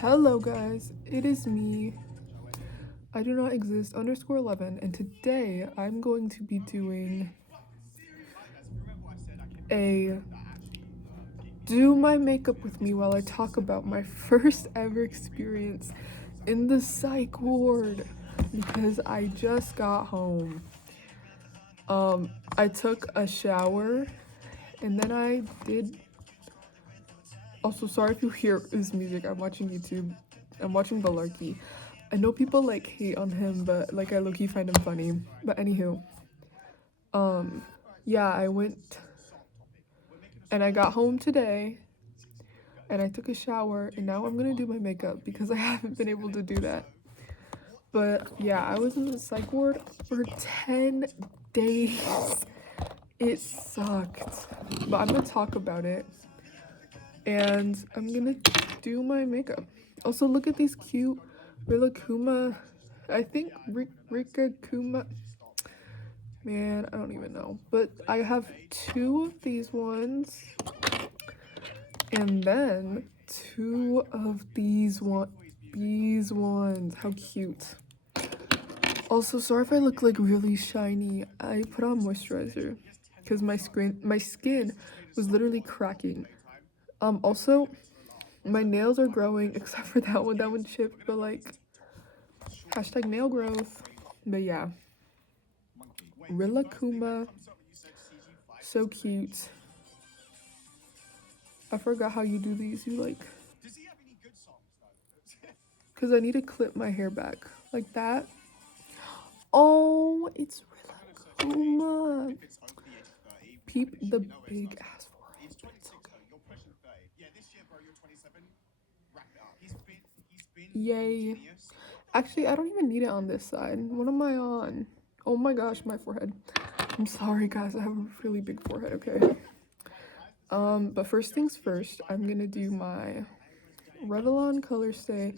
Hello guys, it is me. I do not exist _11, and today I'm going to be doing a do my makeup with me while I talk about my first ever experience in the psych ward because I just got home. I took a shower and then I did. Also, sorry if you hear this music. I'm watching YouTube. I'm watching Balarky. I know people like hate on him, but like I low-key find him funny. But anywho, um, yeah, I went and I got home today and I took a shower and now I'm gonna do my makeup because I haven't been able to do that. But yeah, I was in the psych ward for 10 days. It sucked. But I'm gonna talk about it and I'm gonna do my makeup. Also, look at these cute Rilakkuma. I think Rikakuma. Man, I don't even know. But I have two of these ones. And then two of these ones. How cute. Also, sorry if I look like really shiny. I put on moisturizer because my skin was literally cracking. Also, my nails are growing except for that one. That one chipped, but like hashtag nail growth. But yeah, Rilakkuma, so cute. I forgot how you do these. You like, because I need to clip my hair back like that. Oh, it's Rilakkuma. Peep the big ass forehead, but it's okay. Yay. Actually, I don't even need it on this side. What am I on? Oh my gosh, my forehead. I'm sorry, guys. I have a really big forehead, okay? But first things first, I'm gonna do my Revlon Color Stay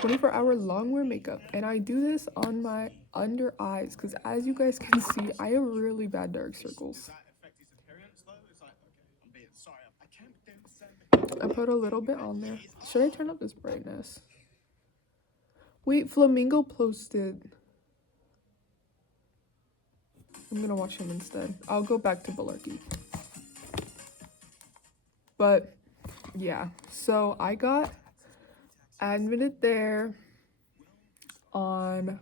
24-hour longwear makeup, and I do this on my under eyes because as you guys can see, I have really bad dark circles. I put a little bit on there. Should I turn up this brightness? Wait, Flamingo posted. I'm gonna watch him instead. I'll go back to Balarky. But yeah, so I got admitted there on,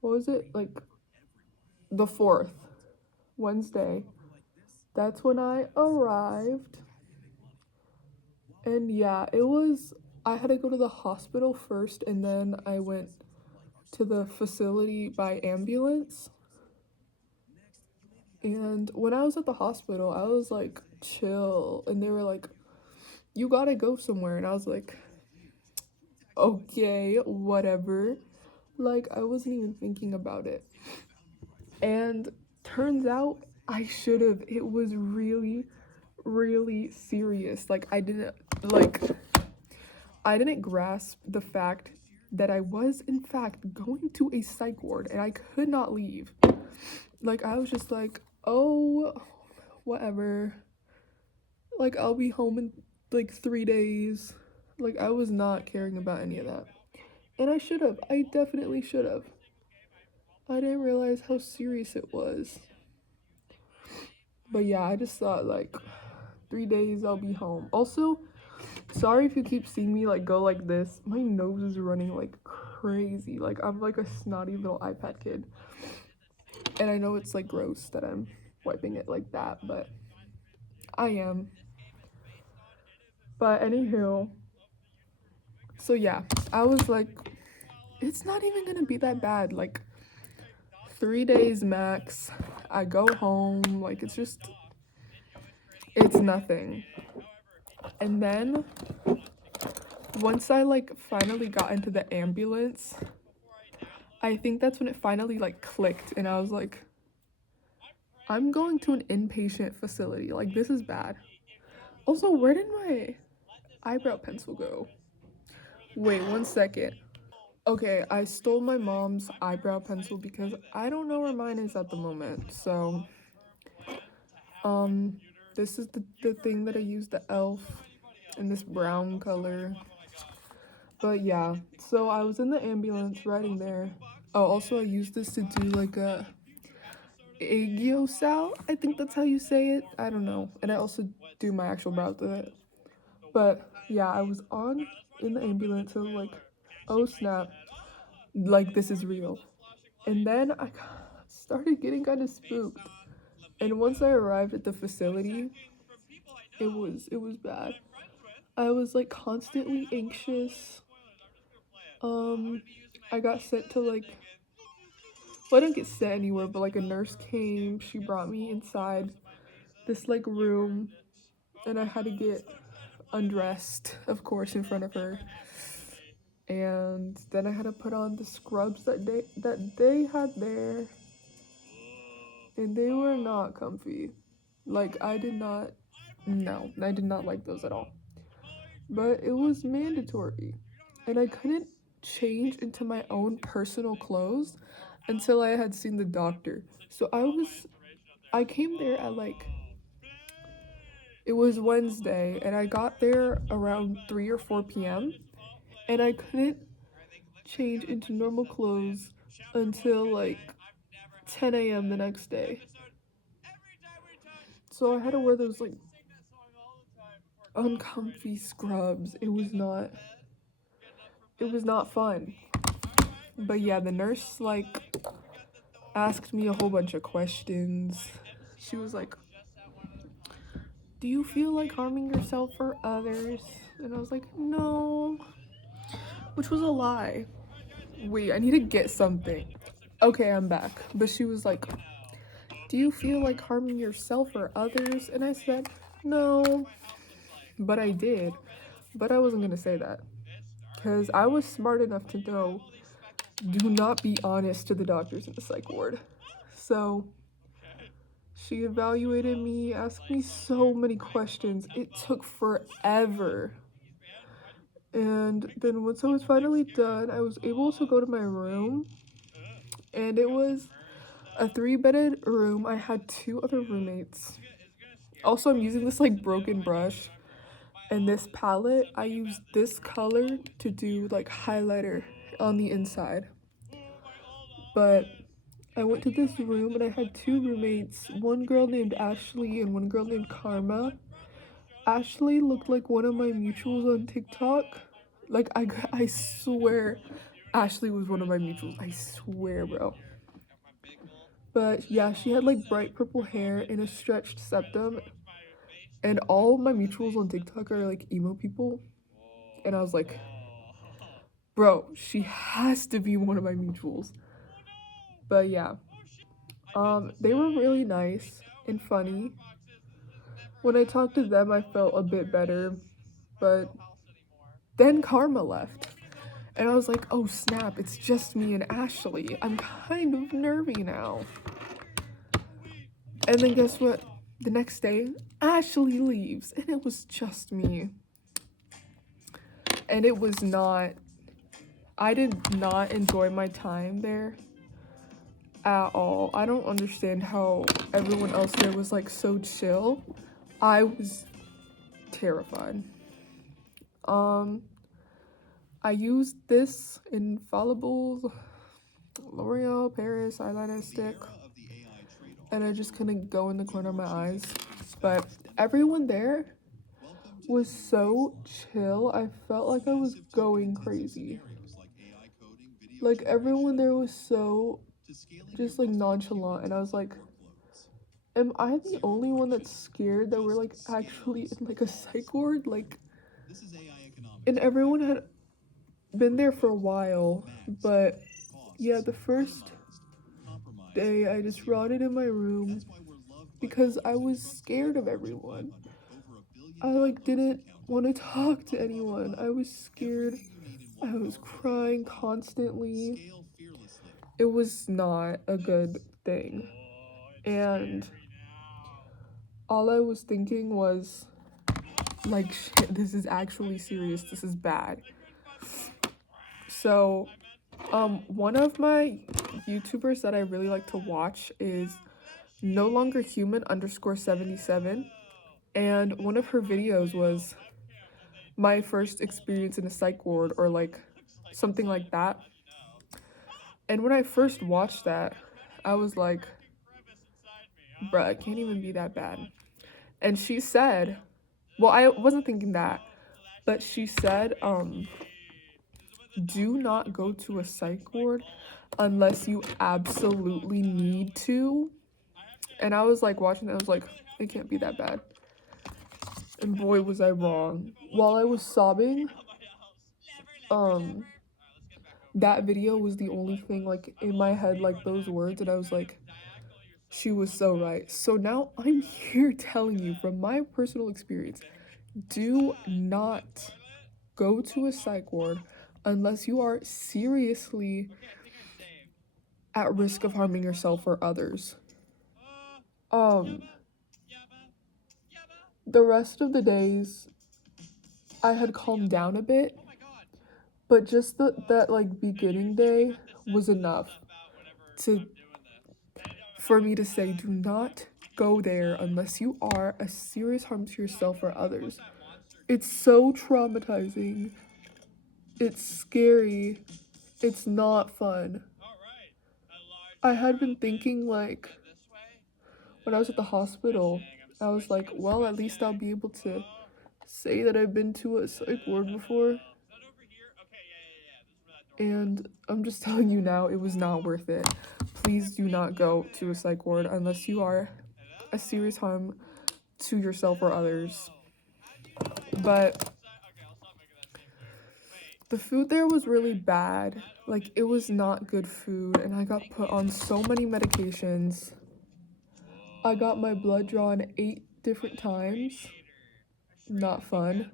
what was it, like the 4th, Wednesday. That's when I arrived. And yeah, I had to go to the hospital first and then I went to the facility by ambulance. And when I was at the hospital, I was like chill and they were like, you gotta go somewhere. And I was like, okay, whatever. Like, I wasn't even thinking about it. And turns out I should have. It was really, really serious. Like, I didn't grasp the fact that I was, in fact, going to a psych ward and I could not leave. Like, I was just like, oh, whatever. Like, I'll be home in like 3 days. Like, I was not caring about any of that. And I should have. I definitely should have. I didn't realize how serious it was. But yeah, I just thought like 3 days I'll be home. Also, sorry if you keep seeing me like go like this. My nose is running like crazy. Like I'm like a snotty little iPad kid. And I know it's like gross that I'm wiping it like that, but I am. But anywho, so yeah, I was like, it's not even gonna be that bad. Like 3 days max. I go home. Like it's nothing. And then once I like finally got into the ambulance, I think that's when it finally like clicked and I was like, I'm going to an inpatient facility. Like this is bad. Also, where did my eyebrow pencil go? Wait, 1 second. Okay, I stole my mom's eyebrow pencil because I don't know where mine is at the moment. So, this is the thing that I used, the elf in this brown color. But yeah, so I was in the ambulance riding there. Oh, also I used this to do like a agiosal. I think that's how you say it. I don't know. And I also do my actual brows with it. But yeah, I was on in the ambulance. So like, oh snap, like this is real. And then I started getting kind of spooked. And once I arrived at the facility, it was bad. I was like constantly anxious. Um, I got sent to like, well, I didn't get sent anywhere, but like a nurse came. She brought me inside this like room, and I had to get undressed, of course, in front of her. And then I had to put on the scrubs that they had there, and they were not comfy. Like I did not, no, I did not like those at all. But it was mandatory, and I couldn't change into my own personal clothes until I had seen the doctor. So I came there at like, it was Wednesday, and I got there around 3 or 4 p.m., and I couldn't change into normal clothes until like 10 a.m. the next day. So I had to wear those like uncomfy scrubs. It was not fun. But yeah, the nurse like asked me a whole bunch of questions. She was like, "Do you feel like harming yourself or others?" And I was like, "No," which was a lie. Wait, I need to get something. Okay, I'm back. But she was like, "Do you feel like harming yourself or others?" And I said, "No," but I did. But I wasn't gonna say that because I was smart enough to know, do not be honest to the doctors in the psych ward. So she evaluated me, asked me so many questions. It took forever. And then once I was finally done, I was able to go to my room. And it was a 3-bedded room. I had 2 other roommates. Also, I'm using this like broken brush. And this palette, I used this color to do like highlighter on the inside. But I went to this room and I had 2 roommates, one girl named Ashley and one girl named Karma. Ashley looked like one of my mutuals on TikTok. Like, I swear Ashley was one of my mutuals. I swear, bro. But yeah, she had like bright purple hair and a stretched septum. And all my mutuals on TikTok are like emo people. And I was like, bro, she has to be one of my mutuals. But yeah, they were really nice and funny. When I talked to them, I felt a bit better, but then Karma left. And I was like, oh snap, it's just me and Ashley. I'm kind of nervy now. And then guess what? The next day, Ashley leaves, and it was just me. And it was not, I did not enjoy my time there at all. I don't understand how everyone else there was like so chill. I was terrified. I used this Infallible L'Oreal Paris eyeliner stick, and I just couldn't go in the corner of my eyes. But everyone there was so chill. I felt like I was going crazy. Like everyone there was so just like nonchalant, and I was like, am I the only one that's scared that we're like actually in like a psych ward? Like, and everyone had been there for a while, but yeah, the first day I just rotted in my room because I was scared of everyone. I like didn't want to talk to anyone. I was scared. I was crying constantly. It was not a good thing. And all I was thinking was like, shit, this is actually serious. This is bad. So, one of my YouTubers that I really like to watch is no longer human _77, and one of her videos was my first experience in a psych ward or like something like that. And when I first watched that, I was like, bruh, it can't even be that bad. And she said, well, I wasn't thinking that, but she said, do not go to a psych ward unless you absolutely need to. And I was like watching it, I was like, it can't be that bad. And boy, was I wrong. While I was sobbing, that video was the only thing like in my head, like those words, and I was like, she was so right. So now I'm here telling you from my personal experience, do not go to a psych ward unless you are seriously at risk of harming yourself or others. The rest of the days I had calmed down a bit, but just that like beginning day was enough to for me to say do not go there unless you are a serious harm to yourself or others. It's so traumatizing. It's scary. It's not fun. I had been thinking like when I was at the hospital, I was like, well, at least I'll be able to say that I've been to a psych ward before. And I'm just telling you now, it was not worth it. Please do not go to a psych ward unless you are a serious harm to yourself or others. But the food there was really bad. Like, it was not good food, and I got put on so many medications. I got my blood drawn 8 different times. Not fun.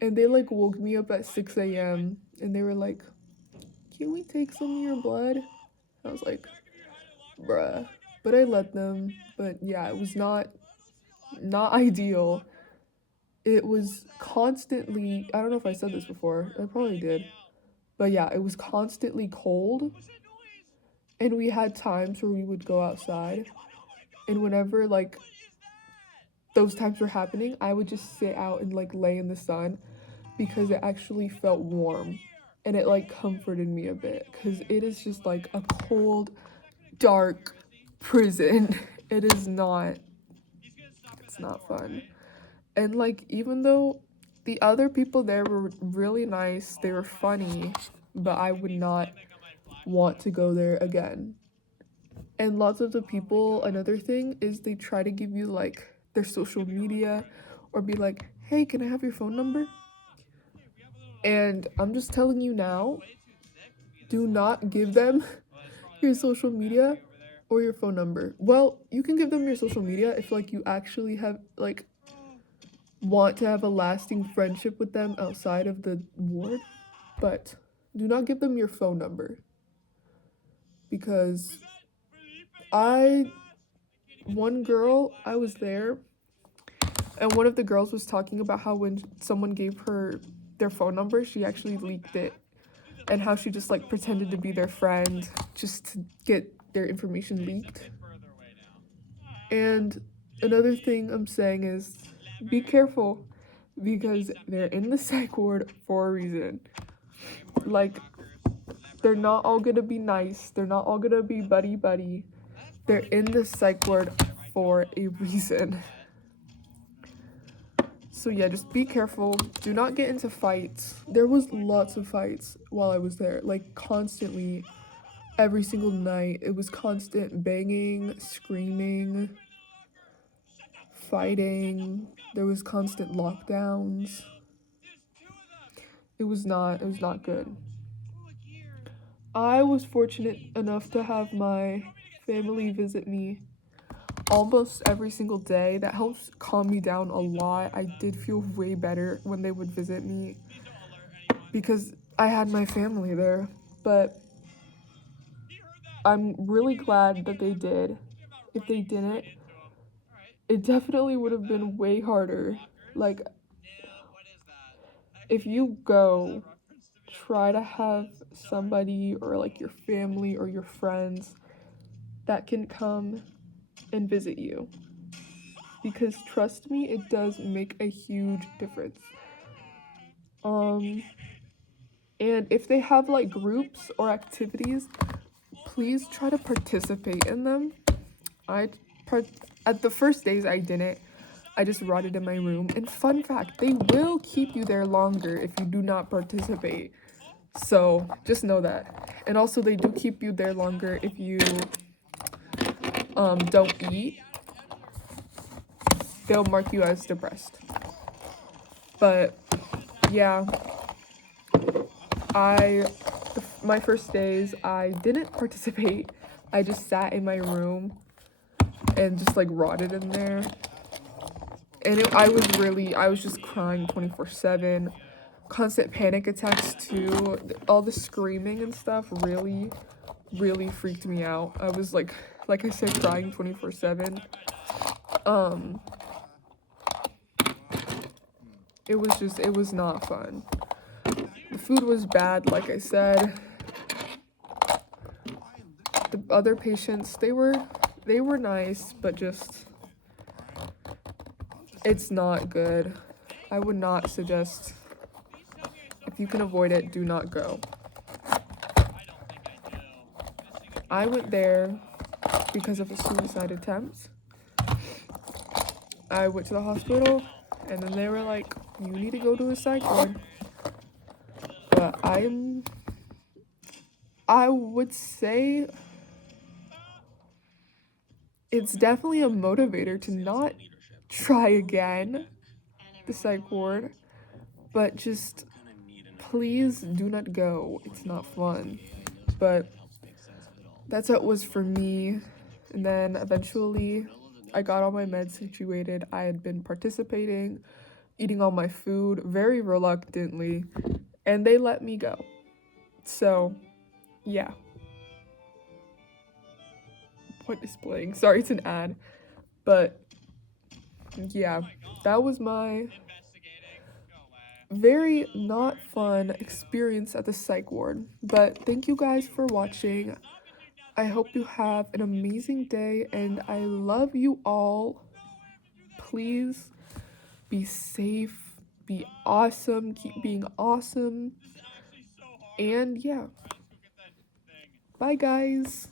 And they like woke me up at 6 a.m. and they were like, can we take some of your blood? I was like, bruh. But I let them. But yeah, it was not ideal. It was constantly, I don't know if I said this before, I probably did. But yeah, it was constantly cold. And we had times where we would go outside. And whenever like those times were happening, I would just sit out and like lay in the sun because it actually felt warm. And it like comforted me a bit because it is just like a cold, dark prison. It is not, it's not fun. And like, even though the other people there were really nice, they were funny, but I would not want to go there again. And lots of the people, another thing is they try to give you like their social media or be like, hey, can I have your phone number? And I'm just telling you now, do not give them your social media or your phone number. Well, you can give them your social media if like you actually have like want to have a lasting friendship with them outside of the ward, but do not give them your phone number. Because one girl, I was there, and one of the girls was talking about how when someone gave her their phone number, she actually leaked it, and how she just like pretended to be their friend just to get their information leaked. And another thing I'm saying is be careful because they're in the psych ward for a reason. Like, they're not all gonna be nice. They're not all gonna be buddy-buddy. They're in the psych ward for a reason. So yeah, just be careful. Do not get into fights. There was lots of fights while I was there, like constantly, every single night. It was constant banging, screaming, fighting. There was constant lockdowns. It was not good. I was fortunate enough to have my family visit me almost every single day. That helps calm me down a lot. I did feel way better when they would visit me because I had my family there. But I'm really glad that they did. If they didn't, it definitely would have been way harder. Like, if you go, try to have somebody or like your family or your friends that can come and visit you. Because trust me, it does make a huge difference. Um, and if they have like groups or activities, please try to participate in them. I part at the first days I didn't. I just rotted in my room. And fun fact, they will keep you there longer if you do not participate. So just know that. And also they do keep you there longer if you don't eat. They'll mark you as depressed. But yeah, my first days I didn't participate. I just sat in my room and just like rotted in there. And I was just crying 24/7. Constant panic attacks too. All the screaming and stuff really freaked me out. I was like I said, crying 24/7. It was not fun. The food was bad, like I said. The other patients, they were nice, but just it's not good. I would not suggest. If you can avoid it, do not go. I went there because of a suicide attempt. I went to the hospital and then they were like, you need to go to a psych ward. But I would say it's definitely a motivator to not try again the psych ward, but just please do not go. It's not fun. But that's how it was for me. And then eventually I got all my meds situated. I had been participating, eating all my food very reluctantly, and they let me go. So, yeah. What is playing? Sorry, it's an ad. But yeah, that was my very not fun experience at the psych ward. But thank you guys for watching. I hope you have an amazing day and I love you all. Please be safe, be awesome, keep being awesome. And yeah. Bye guys.